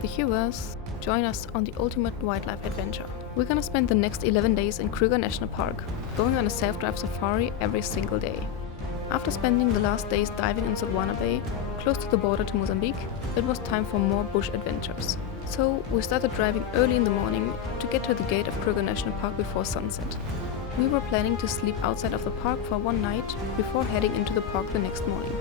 the Hewers, join us on the ultimate wildlife adventure. We're gonna spend the next 11 days in Kruger National Park, going on a self-drive safari every single day. After spending the last days diving in Savanna Bay, close to the border to Mozambique, it was time for more bush adventures. So we started driving early in the morning to get to the gate of Kruger National Park before sunset. We were planning to sleep outside of the park for one night before heading into the park the next morning.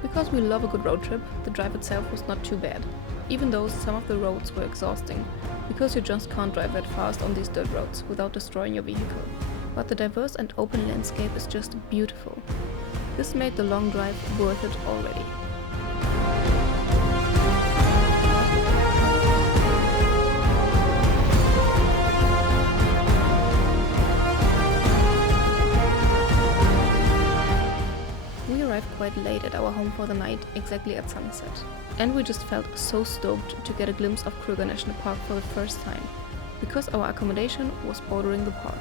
Because we love a good road trip, the drive itself was not too bad, even though some of the roads were exhausting, because you just can't drive that fast on these dirt roads without destroying your vehicle. But the diverse and open landscape is just beautiful. This made the long drive worth it already. We arrived quite late at our home for the night, exactly at sunset. And we just felt so stoked to get a glimpse of Kruger National Park for the first time, because our accommodation was bordering the park.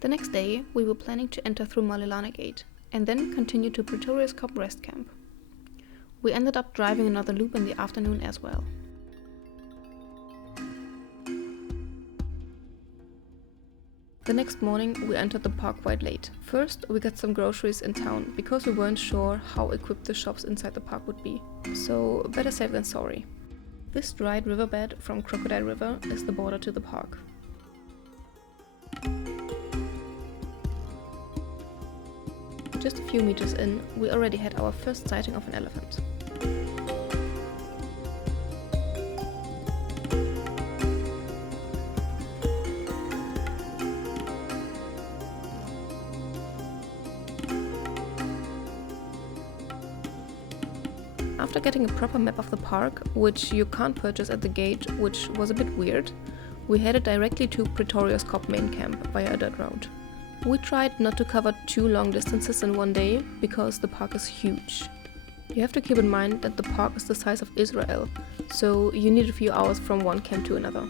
The next day, we were planning to enter through Malelane Gate, and then continue to Pretoriuskop rest camp. We ended up driving another loop in the afternoon as well. The next morning, we entered the park quite late. First, we got some groceries in town, because we weren't sure how equipped the shops inside the park would be. So, better safe than sorry. This dried riverbed from Crocodile River is the border to the park. Just a few meters in, we already had our first sighting of an elephant. After getting a proper map of the park, which you can't purchase at the gate, which was a bit weird, we headed directly to Pretoriuskop main camp via a dirt road. We tried not to cover too long distances in one day, because the park is huge. You have to keep in mind that the park is the size of Israel, so you need a few hours from one camp to another.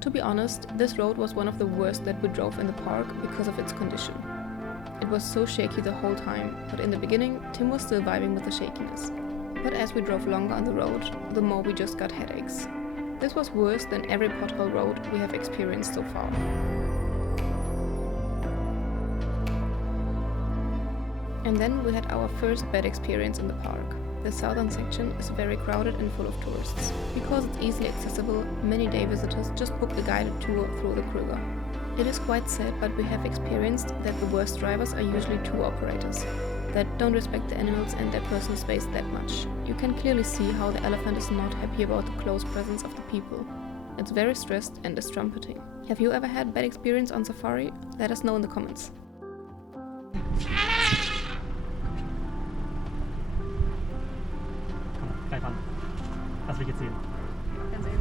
To be honest, this road was one of the worst that we drove in the park because of its condition. It was so shaky the whole time, but in the beginning, Tim was still vibing with the shakiness. But as we drove longer on the road, the more we just got headaches. This was worse than every pothole road we have experienced so far. And then we had our first bad experience in the park. The southern section is very crowded and full of tourists. Because it's easily accessible, many day visitors just book a guided tour through the Kruger. It is quite sad, but we have experienced that the worst drivers are usually tour operators that don't respect the animals and their personal space that much. You can clearly see how the elephant is not happy about the close presence of the people. It's very stressed and is trumpeting. Have you ever had bad experience on safari? Let us know in the comments. Greif an. Das will ich jetzt sehen. Dann sehen.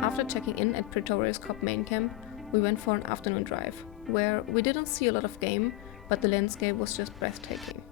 After checking in at Pretoriuskop main camp, we went for an afternoon drive, where we didn't see a lot of game, but the landscape was just breathtaking.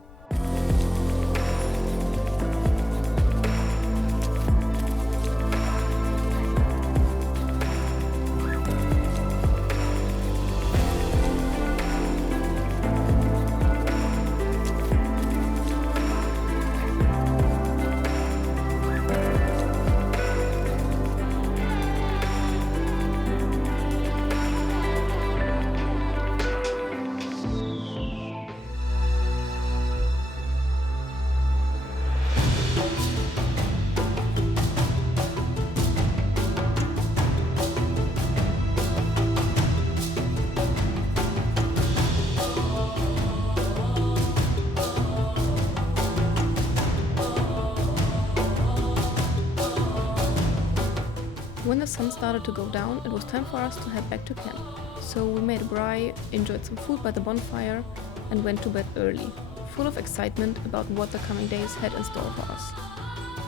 When the sun started to go down, it was time for us to head back to camp. So we made a braai, enjoyed some food by the bonfire, and went to bed early, full of excitement about what the coming days had in store for us.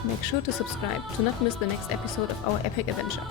Make sure to subscribe to not miss the next episode of our epic adventure.